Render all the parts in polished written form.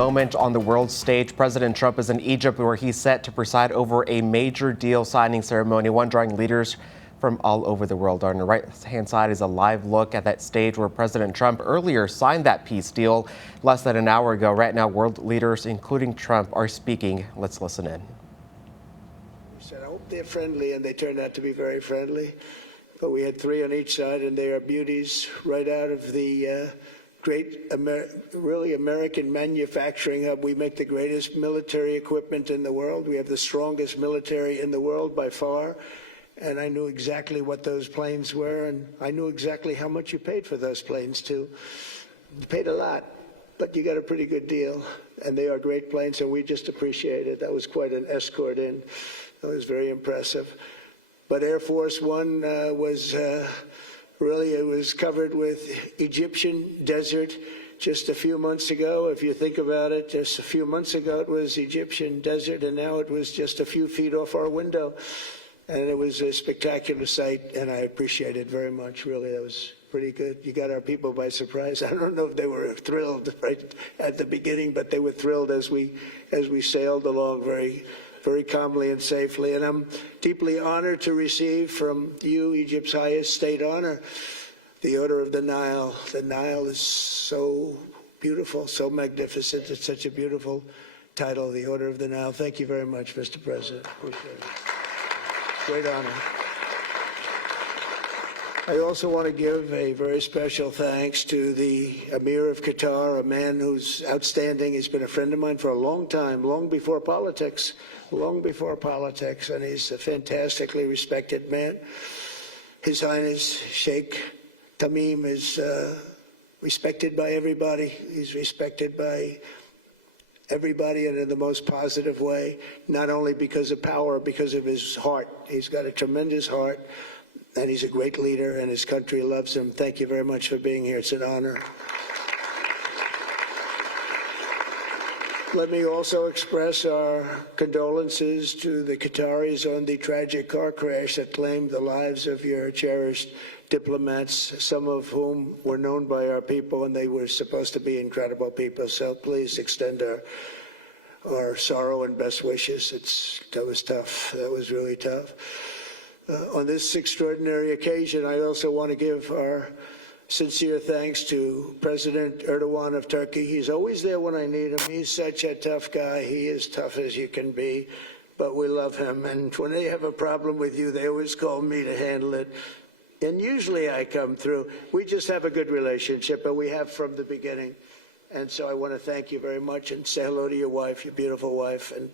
Moment on the world stage. President Trump is in Egypt, where he's set to preside over a major deal signing ceremony, one drawing leaders from all over the world. On the right-hand side is a live look at that stage where President Trump earlier signed that peace deal less than an hour ago. Right now, world leaders, including Trump, are speaking. Let's listen in. He said, I hope they're friendly, and they turned out to be very friendly. But we had three on each side, and they are beauties right out of the great, really American manufacturing hub. We make the greatest military equipment in the world. We have the strongest military in the world by far. And I knew exactly what those planes were, and I knew exactly how much you paid for those planes, too. You paid a lot, but you got a pretty good deal. And they are great planes, and we just appreciate it. That was quite an escort in. That was very impressive. But Air Force One was really, it was covered with Egyptian desert just a few months ago. If you think about it, just a few months ago it was Egyptian desert, and now it was just a few feet off our window. And it was a spectacular sight, and I appreciate it very much. Really, that was pretty good. You got our people by surprise. I don't know if they were thrilled right at the beginning, but they were thrilled as we sailed along very calmly and safely. And I'm deeply honored to receive from you, Egypt's highest state honor, the Order of the Nile. The Nile is so beautiful, so magnificent. It's such a beautiful title, the Order of the Nile. Thank you very much, Mr. President. Appreciate it. Great honor. I also want to give a very special thanks to the Emir of Qatar, a man who's outstanding. He's been a friend of mine for a long time, long before politics, and he's a fantastically respected man. His Highness Sheikh Tamim is respected by everybody. He's respected by everybody, and in the most positive way, not only because of power, because of his heart. He's got a tremendous heart, and he's a great leader, and his country loves him. Thank you very much for being here. It's an honor. Let me also express our condolences to the Qataris on the tragic car crash that claimed the lives of your cherished diplomats, some of whom were known by our people, and they were supposed to be incredible people. So please extend our sorrow and best wishes. That was tough. That was really tough. On this extraordinary occasion, I also want to give our sincere thanks to President Erdogan of Turkey. He's always there when I need him. He's such a tough guy. He is tough as you can be, but we love him. And when they have a problem with you, they always call me to handle it. And usually I come through. We just have a good relationship, and we have from the beginning. And so I want to thank you very much and say hello to your wife, your beautiful wife. And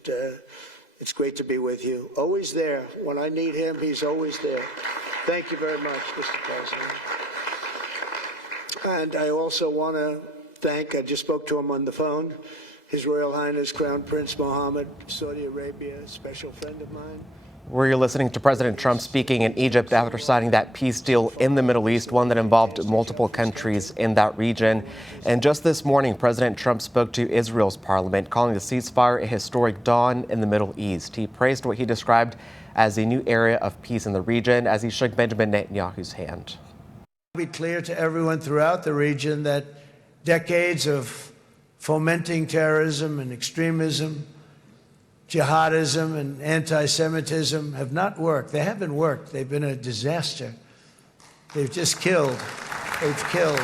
it's great to be with you. Always there. When I need him, he's always there. Thank you very much, Mr. President. And I also want to thank, I just spoke to him on the phone, His Royal Highness Crown Prince Mohammed, Saudi Arabia, a special friend of mine. We're listening to President Trump speaking in Egypt after signing that peace deal in the Middle East, one that involved multiple countries in that region. And just this morning, President Trump spoke to Israel's parliament, calling the ceasefire a historic dawn in the Middle East. He praised what he described as a new era of peace in the region as he shook Benjamin Netanyahu's hand. Be clear to everyone throughout the region that decades of fomenting terrorism and extremism, jihadism and anti-Semitism have not worked. They haven't worked. They've been a disaster. They've just killed. They've killed.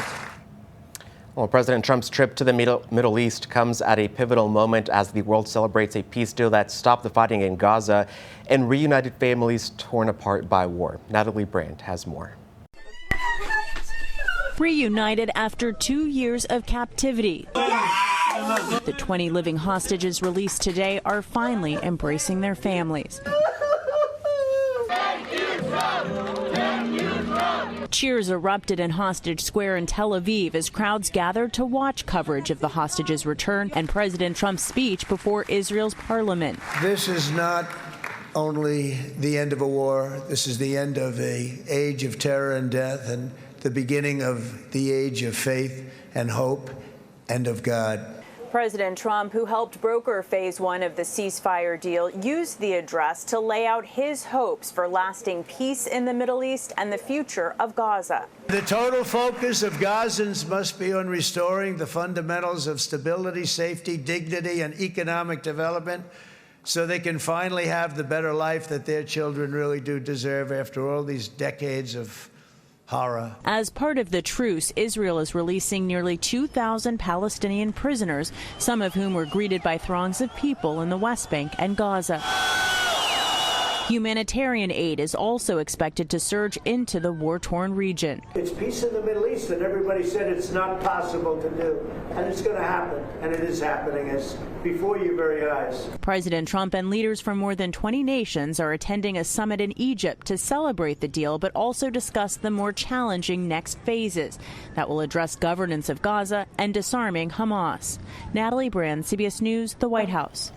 Well, President Trump's trip to the Middle East comes at a pivotal moment as the world celebrates a peace deal that stopped the fighting in Gaza and reunited families torn apart by war. Natalie Brandt has more. Reunited after 2 years of captivity. The 20 living hostages released today are finally embracing their families. Cheers erupted in Hostage Square in Tel Aviv as crowds gathered to watch coverage of the hostages' return and President Trump's speech before Israel's parliament. This is not only the end of a war. This is the end of an age of terror and death and the beginning of the age of faith and hope and of God. President Trump, who helped broker phase 1 of the ceasefire deal, used the address to lay out his hopes for lasting peace in the Middle East and the future of Gaza. The total focus of Gazans must be on restoring the fundamentals of stability, safety, dignity, and economic development so they can finally have the better life that their children really do deserve after all these decades of horror. As part of the truce, Israel is releasing nearly 2,000 Palestinian prisoners, some of whom were greeted by throngs of people in the West Bank and Gaza. Humanitarian aid is also expected to surge into the war-torn region. It's peace in the Middle East, and everybody said it's not possible to do. And it's going to happen, and it is happening. It's before your very eyes. President Trump and leaders from more than 20 nations are attending a summit in Egypt to celebrate the deal, but also discuss the more challenging next phases that will address governance of Gaza and disarming Hamas. Natalie Brand, CBS News, the White House.